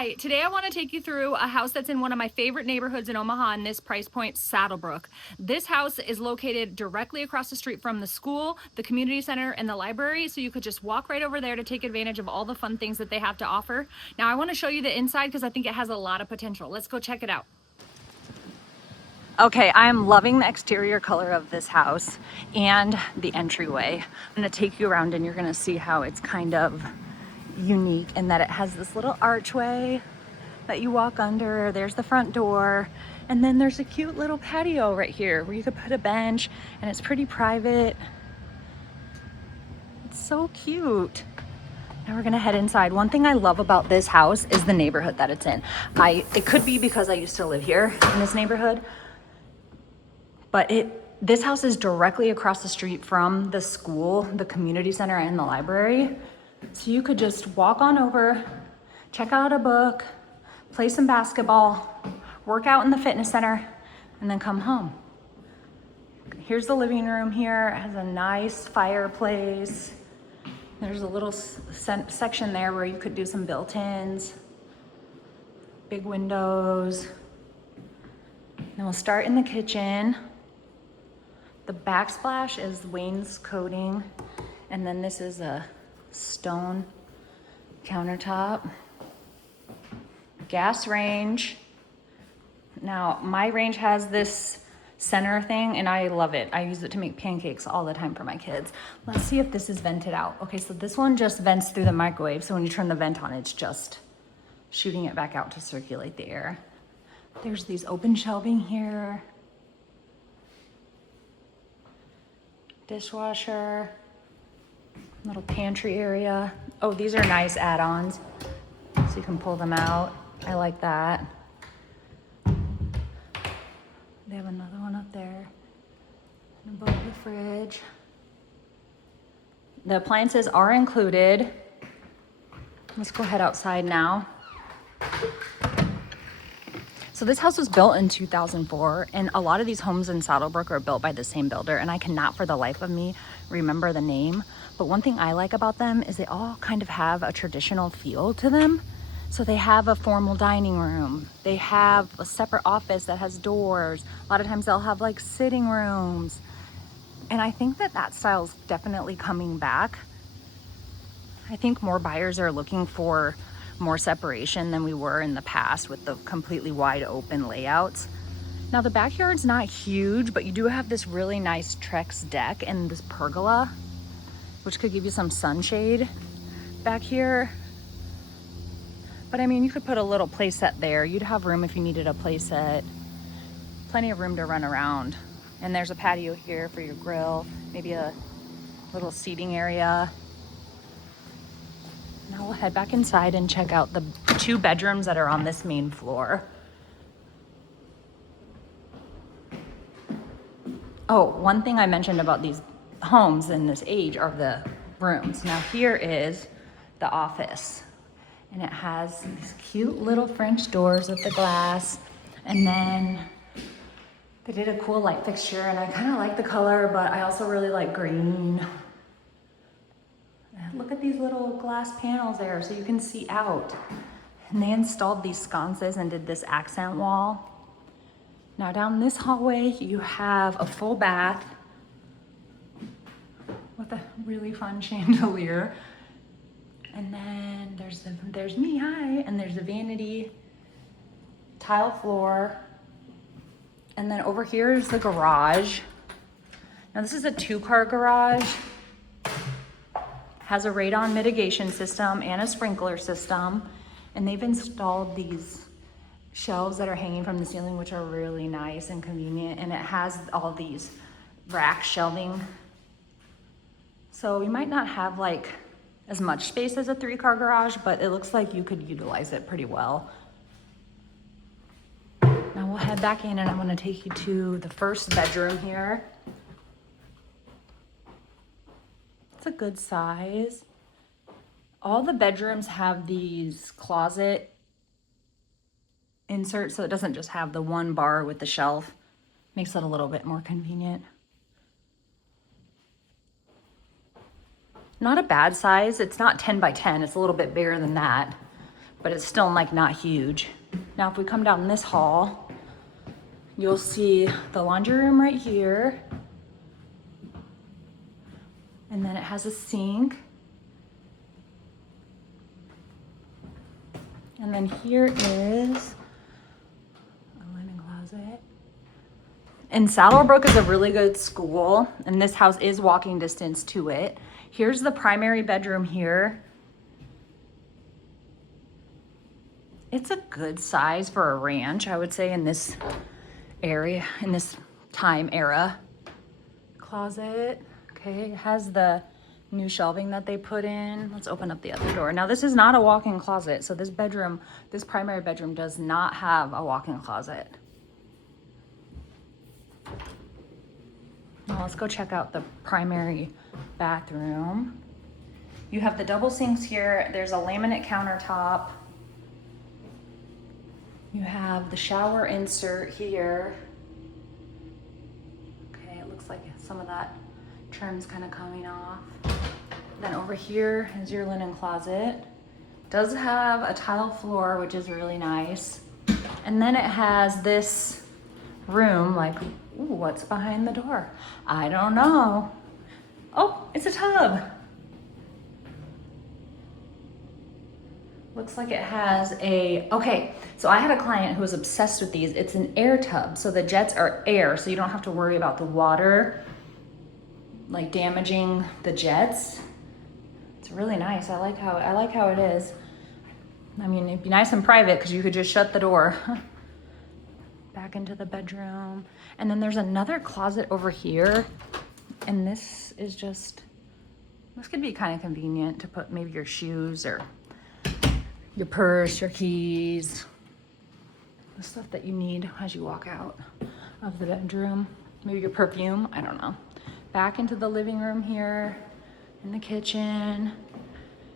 Hi, today I want to take you through a house that's in one of my favorite neighborhoods in Omaha in this price point, Saddlebrook. This house is located directly across the street from the school, the community center, and the library, so you could just walk right over there to take advantage of all the fun things that they have to offer. Now I want to show you the inside because I think it has a lot of potential. Let's go check it out. Okay, I'm loving the exterior color of this house and the entryway. I'm going to take you around and you're going to see how it's kind of unique in that it has this little archway that you walk under. There's the front door, and then there's a cute little patio right here where you could put a bench, and it's pretty private. It's so cute. Now we're gonna head inside. One thing I love about this house is the neighborhood that it's in. It could be because I used to live here in this neighborhood, but this house is directly across the street from the school, the community center, and the library. So you could just walk on over, check out a book, play some basketball, work out in the fitness center, and then come home. Here's the living room here. It has a nice fireplace. There's a little section there where you could do some built-ins, big windows. Then we'll start in the kitchen. The backsplash is wainscoting, and then this is a stone countertop. Gas range. Now my range has this center thing and I love it. I use it to make pancakes all the time for my kids. Let's see if this is vented out. Okay, so this one just vents through the microwave. So when you turn the vent on, it's just shooting it back out to circulate the air. There's these open shelving here. Dishwasher. Little pantry area. Oh, these are nice add-ons. So you can pull them out. I like that. They have another one up there above the fridge. The appliances are included. Let's go head outside now. So this house was built in 2004, and a lot of these homes in Saddlebrook are built by the same builder, and I cannot for the life of me remember the name. But one thing I like about them is they all kind of have a traditional feel to them. So they have a formal dining room. They have a separate office that has doors. A lot of times they'll have like sitting rooms. And I think that style is definitely coming back. I think more buyers are looking for more separation than we were in the past with the completely wide open layouts. Now the backyard's not huge, but you do have this really nice Trex deck and this pergola, which could give you some sunshade back here. But I mean, you could put a little play set there. You'd have room if you needed a play set. Plenty of room to run around. And there's a patio here for your grill, maybe a little seating area. Now we'll head back inside and check out the 2 bedrooms that are on this main floor. Oh, one thing I mentioned about these homes in this age are the rooms. Now here is the office, and it has these cute little French doors with the glass, and then they did a cool light fixture, and I kind of like the color, but I also really like green. And look at these little glass panels there so you can see out. And they installed these sconces and did this accent wall. Now down this hallway, you have a full bath with a really fun chandelier. And then there's me, hi, and there's a vanity, tile floor. And then over here is the garage. Now this is a 2-car garage. Has a radon mitigation system and a sprinkler system. And they've installed these shelves that are hanging from the ceiling, which are really nice and convenient. And it has all these rack shelving. So you might not have like as much space as a 3-car garage, but it looks like you could utilize it pretty well. Now we'll head back in and I'm gonna take you to the first bedroom here. It's a good size. All the bedrooms have these closet inserts, so it doesn't just have the one bar with the shelf. Makes it a little bit more convenient. Not a bad size. It's not 10 by 10. It's a little bit bigger than that. but it's still like not huge. Now, if we come down this hall, you'll see the laundry room right here. And then it has a sink. And then here is a linen closet. And Saddlebrook is a really good school, and this house is walking distance to it. Here's the primary bedroom here. It's a good size for a ranch, I would say, in this area, in this time era. Closet, okay, it has the new shelving that they put in. Let's open up the other door. Now, this is not a walk-in closet, so this bedroom, this primary bedroom does not have a walk-in closet. Now, let's go check out the primary bathroom. You have the double sinks here. There's a laminate countertop. You have the shower insert here. Okay, it looks like some of that trim's kind of coming off. Then over here is your linen closet. Does have a tile floor, which is really nice. And then it has this room, like, ooh, what's behind the door? I don't know. Oh, it's a tub. Looks like it has a, okay, so I had a client who was obsessed with these. It's an air tub, so the jets are air, so you don't have to worry about the water like damaging the jets. It's really nice. I like how it is. I mean, it'd be nice and private because you could just shut the door. Back into the bedroom. And then there's another closet over here. And this is just, this could be kind of convenient to put maybe your shoes or your purse, your keys, the stuff that you need as you walk out of the bedroom. Maybe your perfume, I don't know. Back into the living room here, in the kitchen.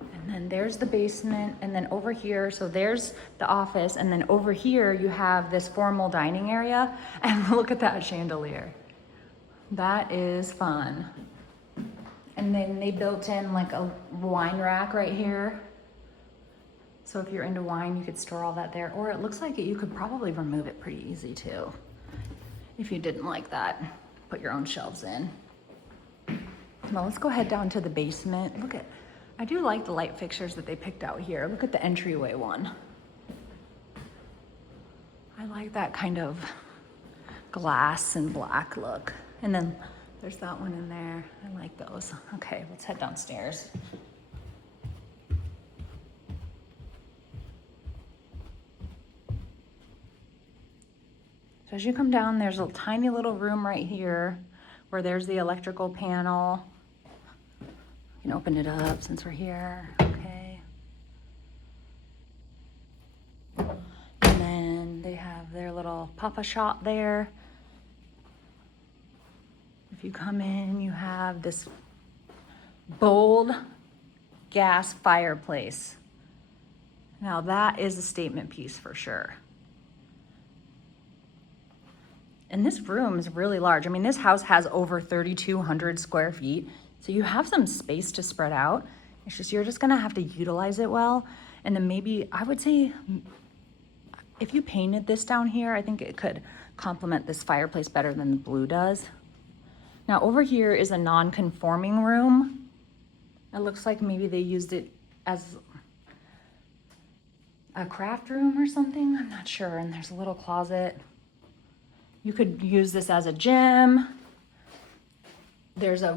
And then there's the basement, and then over here, so there's the office, and then over here you have this formal dining area, and look at that chandelier. That is fun. And then they built in like a wine rack right here. So if you're into wine, you could store all that there, or it looks like you could probably remove it pretty easy too. If you didn't like that, put your own shelves in. Well, let's go head down to the basement. Look at, I do like the light fixtures that they picked out here. Look at the entryway one. I like that kind of glass and black look. And then there's that one in there. I like those. Okay, let's head downstairs. So as you come down, there's a tiny little room right here where there's the electrical panel. You can open it up since we're here, okay. And then they have their little papa shop there. If you come in, you have this bold gas fireplace. Now that is a statement piece for sure. And this room is really large. I mean, this house has over 3,200 square feet. So you have some space to spread out. It's just, you're just gonna have to utilize it well. And then maybe, I would say, if you painted this down here, I think it could complement this fireplace better than the blue does. Now over here is a non-conforming room. It looks like maybe they used it as a craft room or something. I'm not sure. And there's a little closet. You could use this as a gym. There's a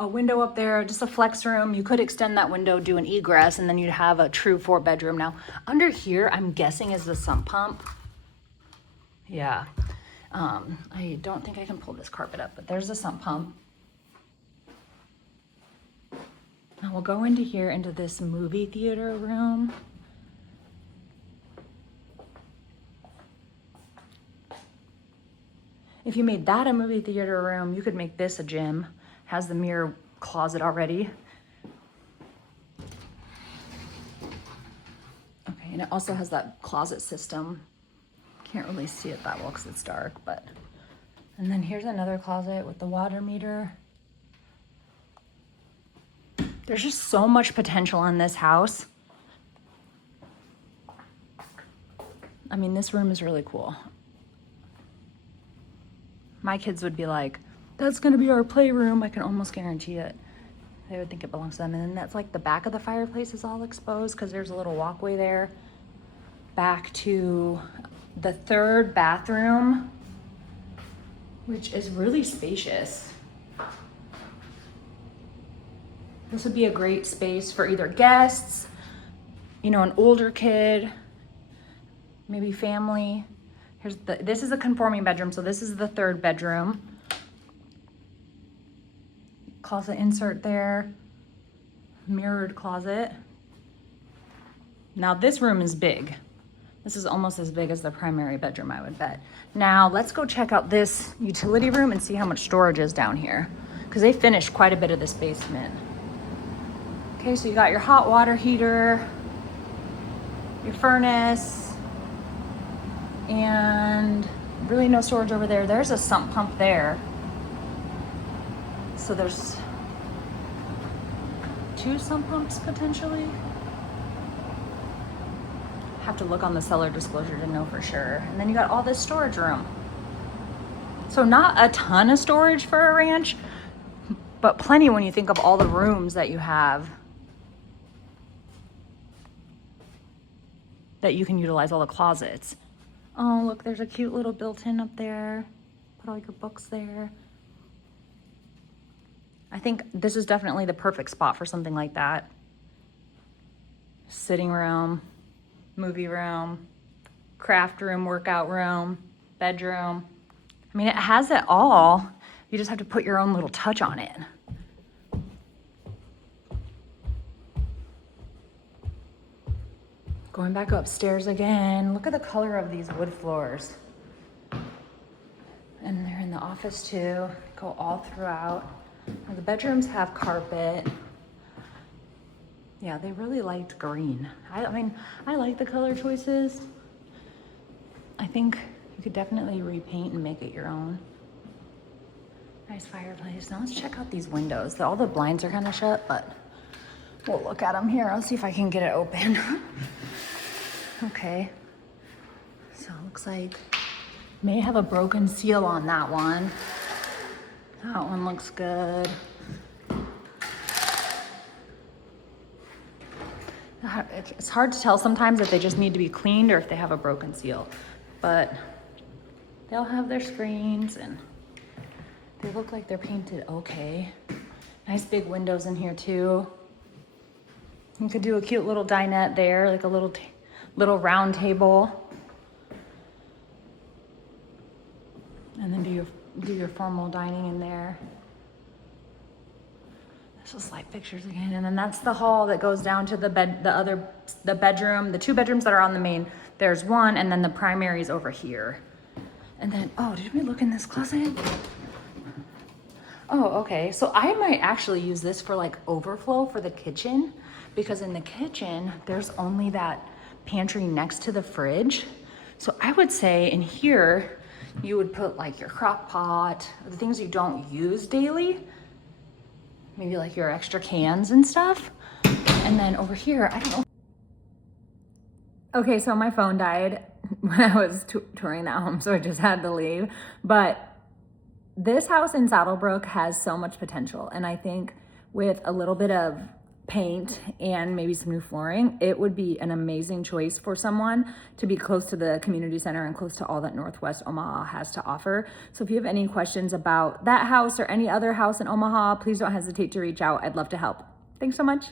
window up there, just a flex room. You could extend that window, do an egress, and then you'd have a true 4-bedroom. Now, under here, I'm guessing is the sump pump. Yeah. I don't think I can pull this carpet up, but there's the sump pump. Now we'll go into here, into this movie theater room. If you made that a movie theater room, you could make this a gym. Has the mirror closet already. Okay, and it also has that closet system. Can't really see it that well because it's dark, but. And then here's another closet with the water meter. There's just so much potential in this house. I mean, this room is really cool. My kids would be like, that's gonna be our playroom. I can almost guarantee it. They would think it belongs to them. And then that's like the back of the fireplace is all exposed because there's a little walkway there. Back to the third bathroom, which is really spacious. This would be a great space for either guests, you know, an older kid, maybe family. This is a conforming bedroom, so this is the third bedroom. Closet insert there, mirrored closet. Now this room is big. This is almost as big as the primary bedroom, I would bet. Now let's go check out this utility room and see how much storage is down here, because they finished quite a bit of this basement. Okay, so you got your hot water heater, your furnace, and really no storage over there. There's a sump pump there. So there's 2 sump pumps potentially. Have to look on the seller disclosure to know for sure. And then you got all this storage room. So not a ton of storage for a ranch, but plenty when you think of all the rooms that you have that you can utilize, all the closets. Oh, look, there's a cute little built-in up there. Put all your books there. I think this is definitely the perfect spot for something like that. Sitting room, movie room, craft room, workout room, bedroom. I mean, it has it all. You just have to put your own little touch on it. Going back upstairs again. Look at the color of these wood floors. And they're in the office too. Go all throughout. Now the bedrooms have carpet. Yeah, they really liked green. I mean, I like the color choices. I think you could definitely repaint and make it your own. Nice fireplace. Now let's check out these windows. All the blinds are kind of shut, but we'll look at them here. I'll see if I can get it open. Okay. So it looks like may have a broken seal on that one. That one looks good. It's hard to tell sometimes if they just need to be cleaned or if they have a broken seal, but they'll have their screens and they look like they're painted okay. Nice big windows in here too. You could do a cute little dinette there, like a little round table. And then do your formal dining in there. Let's just like pictures again. And then that's the hall that goes down to the bedroom, the 2 bedrooms that are on the main. There's one, and then the primary is over here. And then, oh, did we look in this closet? Oh, okay. So I might actually use this for like overflow for the kitchen, because in the kitchen, there's only that pantry next to the fridge. So I would say in here, you would put like your crock pot, the things you don't use daily, maybe like your extra cans and stuff. And then over here, I don't know. Okay, so my phone died when I was touring that home, so I just had to leave. But this house in Saddlebrook has so much potential. And I think with a little bit of paint and maybe some new flooring, it would be an amazing choice for someone to be close to the community center and close to all that Northwest Omaha has to offer. So if you have any questions about that house or any other house in Omaha, please don't hesitate to reach out. I'd love to help. Thanks so much.